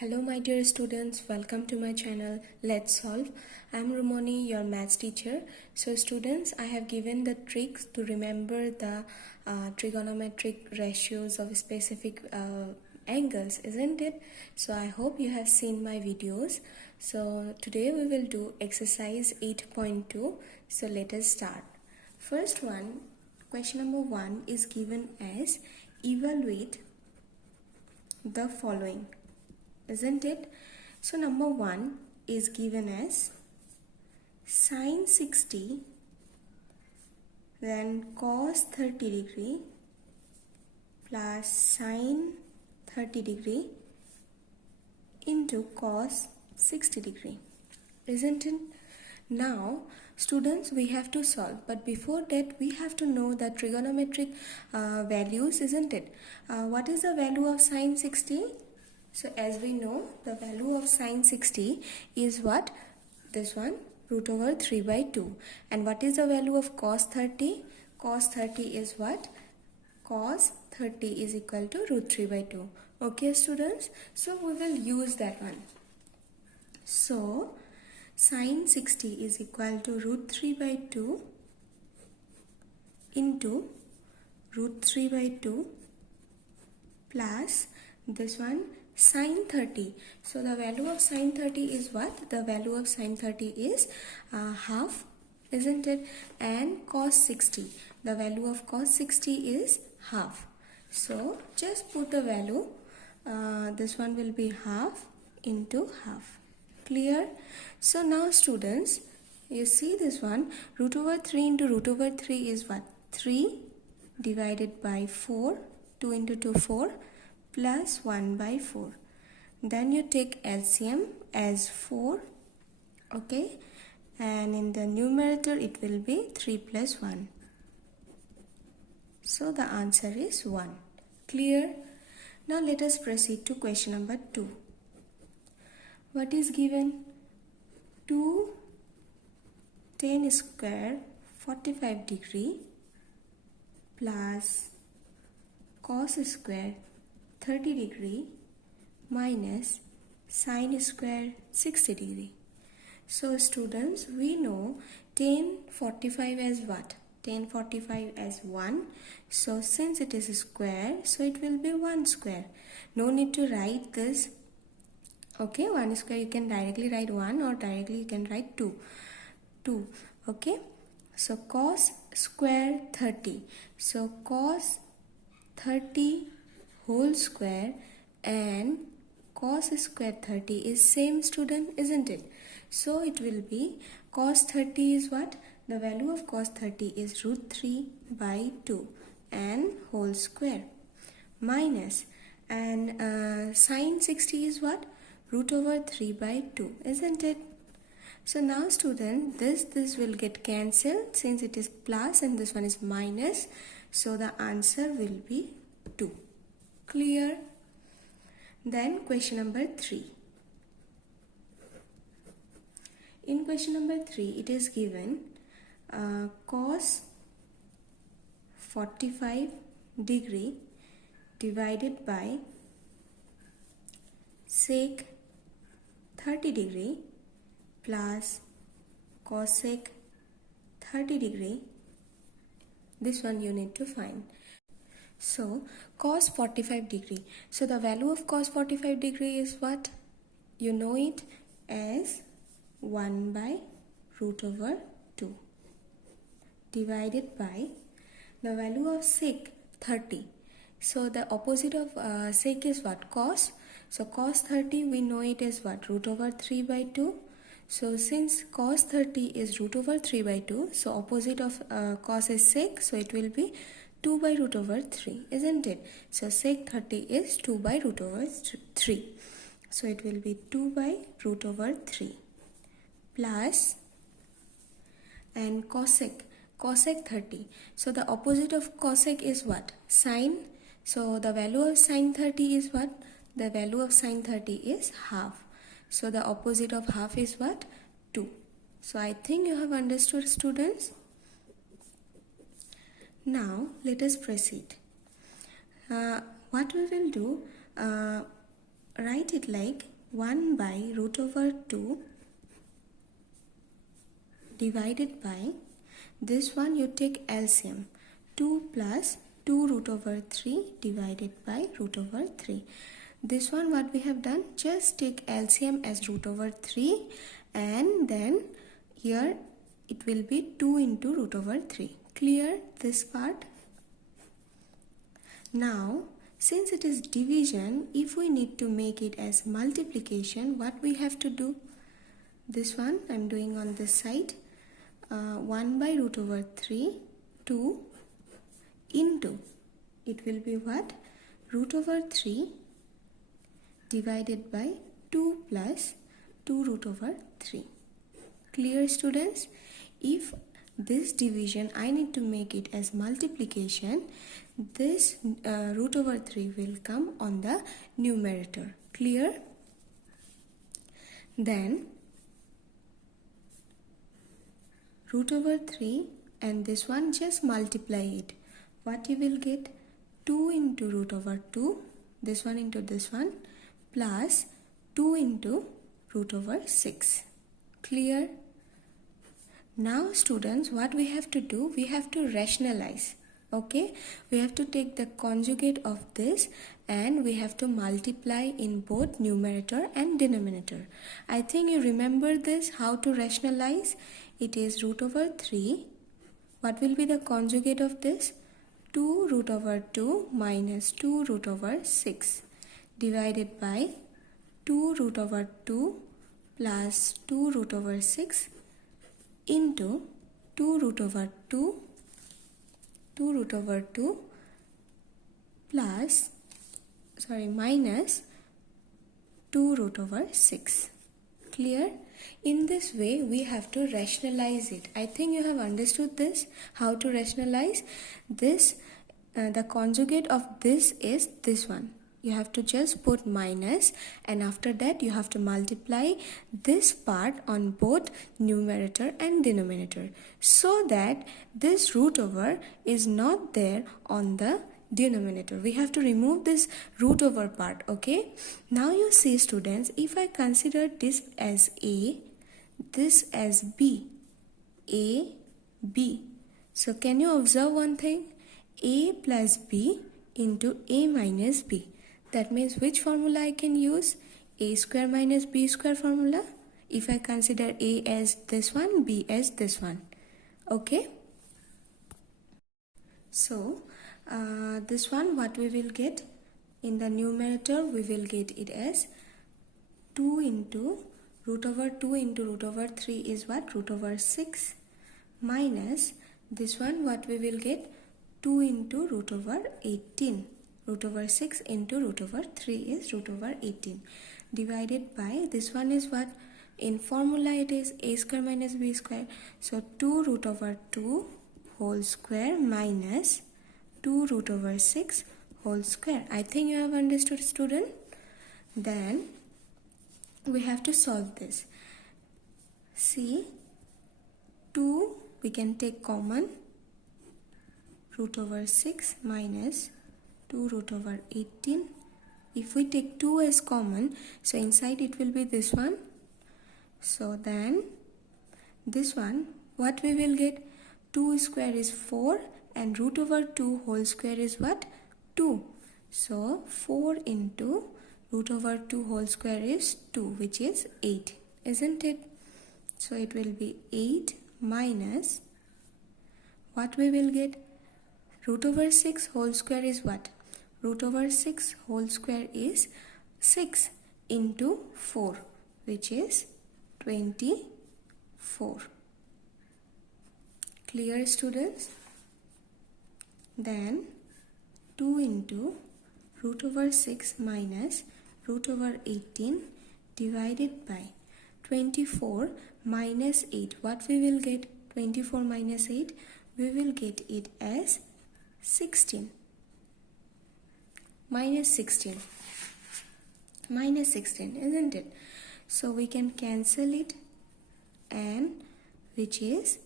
Hello my dear students, welcome to my channel Let's Solve. I am Rumoni, your maths teacher. So students, I have given the tricks to remember the trigonometric ratios of specific angles, isn't it? So I hope you have seen my videos. So today we will do exercise 8.2. So let us start. First one, question number 1 is given as evaluate the following, isn't it? So number 1 is given as sine 60 then cos 30 degree plus sine 30 degree into cos 60 degree, isn't it? Now students, we have to solve, but before that we have to know the trigonometric values, isn't it? What is the value of sine 60? So as we know, the value of sine 60 is what? This one, root over 3 by 2. And what is the value of cos 30? Cos 30 is what? Cos 30 is equal to root 3 by 2. Okay students, so we will use that one. So sine 60 is equal to root 3 by 2 into root 3 by 2 plus this one sine 30. So the value of sine 30 is what? The value of sine 30 is half, isn't it? And cos 60. The value of cos 60 is half. So just put a value. This one will be half into half. Clear? So now students, you see this one, root over 3 into root over 3 is what? 3 divided by 4. 2 into 2, 4. Plus 1 by 4. Then you take LCM as 4, okay, and in the numerator it will be 3 plus 1. So the answer is 1. Clear? Now let us proceed to question number 2. What is given? 2 tan square 45 degree plus cos square 30 degree minus sine square 60 degree. So students, we know tan 45 as what? Tan 45 as 1. So since it is a square, so it will be 1 square. No need to write this. Okay, 1 square you can directly write 1 or directly you can write 2. 2. Okay. So cos square 30. So cos 30 whole square and cos square 30 is same, student, isn't it? So it will be cos 30 is what? The value of cos 30 is root 3 by 2 and whole square minus, and sine 60 is what? Root over 3 by 2, isn't it? So now student, this will get cancelled since it is plus and this one is minus. So the answer will be 2. Clear? Then question number 3. In question number 3, it is given cos 45 degree divided by sec 30 degree plus cosec 30 degree. This one you need to find. So cos 45 degree. So the value of cos 45 degree is what? You know it as 1 by root over 2 divided by the value of sec 30. So the opposite of sec is what? Cos. So cos 30 we know it as what? Root over 3 by 2. So since cos 30 is root over 3 by 2, so opposite of cos is sec, so it will be 2 by root over 3, isn't it? So sec 30 is 2 by root over 3. So it will be 2 by root over 3 plus, and cosec 30. So the opposite of cosec is what? Sine. So the value of sine 30 is what? The value of sine 30 is half. So the opposite of half is what? 2. So I think you have understood, students. Now let us proceed. What we will do, write it like 1 by root over 2 divided by, this one you take LCM, 2 plus 2 root over 3 divided by root over 3. This one what we have done, just take LCM as root over 3 and then here it will be 2 into root over 3. Clear this part? Now since it is division, if we need to make it as multiplication, what we have to do? This one I am doing on this side. 1 by root over 3, 2 into, it will be what? Root over 3 divided by 2 plus 2 root over 3. Clear students? If this division I need to make it as multiplication, this root over 3 will come on the numerator. Clear? Then root over 3 and this one just multiply it. What you will get? 2 into root over 2, this one into this one, plus 2 into root over 6. Clear? Now students, what we have to do? We have to rationalize. Okay, we have to take the conjugate of this and we have to multiply in both numerator and denominator. I think you remember this, how to rationalize. It is root over 3. What will be the conjugate of this? 2 root over 2 minus 2 root over 6 divided by 2 root over 2 plus 2 root over 6 into 2 root over 2 plus minus 2 root over 6. Clear? In this way we have to rationalize it. I think you have understood this, how to rationalize this. The conjugate of this is this one. You have to just put minus and after that you have to multiply this part on both numerator and denominator so that this root over is not there on the denominator. We have to remove this root over part. Okay, now you see students, if I consider this as A, this as B, A, B. So can you observe one thing? A plus B into A minus B. That means which formula I can use? A square minus B square formula. If I consider A as this one, B as this one. Okay. So this one what we will get? In the numerator we will get it as 2 into root over 2 into root over 3 is what? Root over 6 minus this one what we will get? 2 into root over 18. Root over 6 into root over 3 is root over 18 divided by this one is what? In formula it is A square minus B square. So 2 root over 2 whole square minus 2 root over 6 whole square. I think you have understood, student. Then we have to solve this. See, 2 we can take common, root over 6 minus 2 root over 18. If we take 2 as common, so inside it will be this one. So then this one what we will get? 2 square is 4 and root over 2 whole square is what? 2. So 4 into root over 2 whole square is 2, which is 8, isn't it? So it will be 8 minus what we will get? Root over 6 whole square is what? Root over 6 whole square is 6 into 4, which is 24. Clear, students? Then 2 into root over 6 minus root over 18 divided by 24 minus 8. What we will get? 24 minus 8, we will get it as 16. Minus 16, isn't it? So we can cancel it, and which is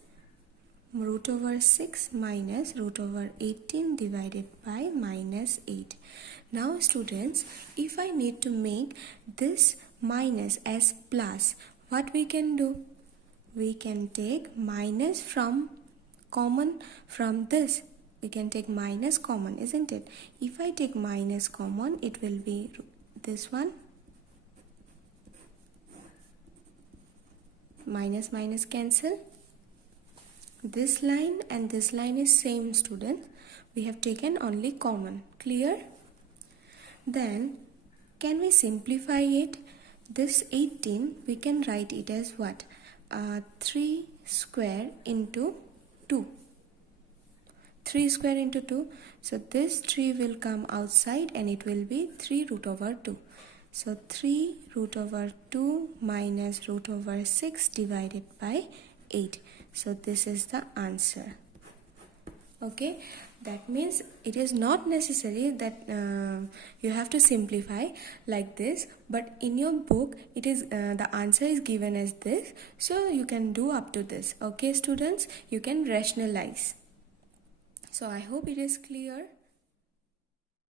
root over 6 minus root over 18 divided by minus 8. Now students, if I need to make this minus as plus, what we can do? We can take minus from common from this. We can take minus common, isn't it? If I take minus common, it will be this one. Minus minus cancel. This line and this line is same, students. We have taken only common. Clear? Then can we simplify it? This 18 we can write it as what? 3 square into 2. 3 square into 2. So this 3 will come outside and it will be 3 root over 2. So 3 root over 2 minus root over 6 divided by 8. So this is the answer. Okay, that means it is not necessary that you have to simplify like this, but in your book it is the answer is given as this, so you can do up to this. Okay students, you can rationalize. So I hope it is clear.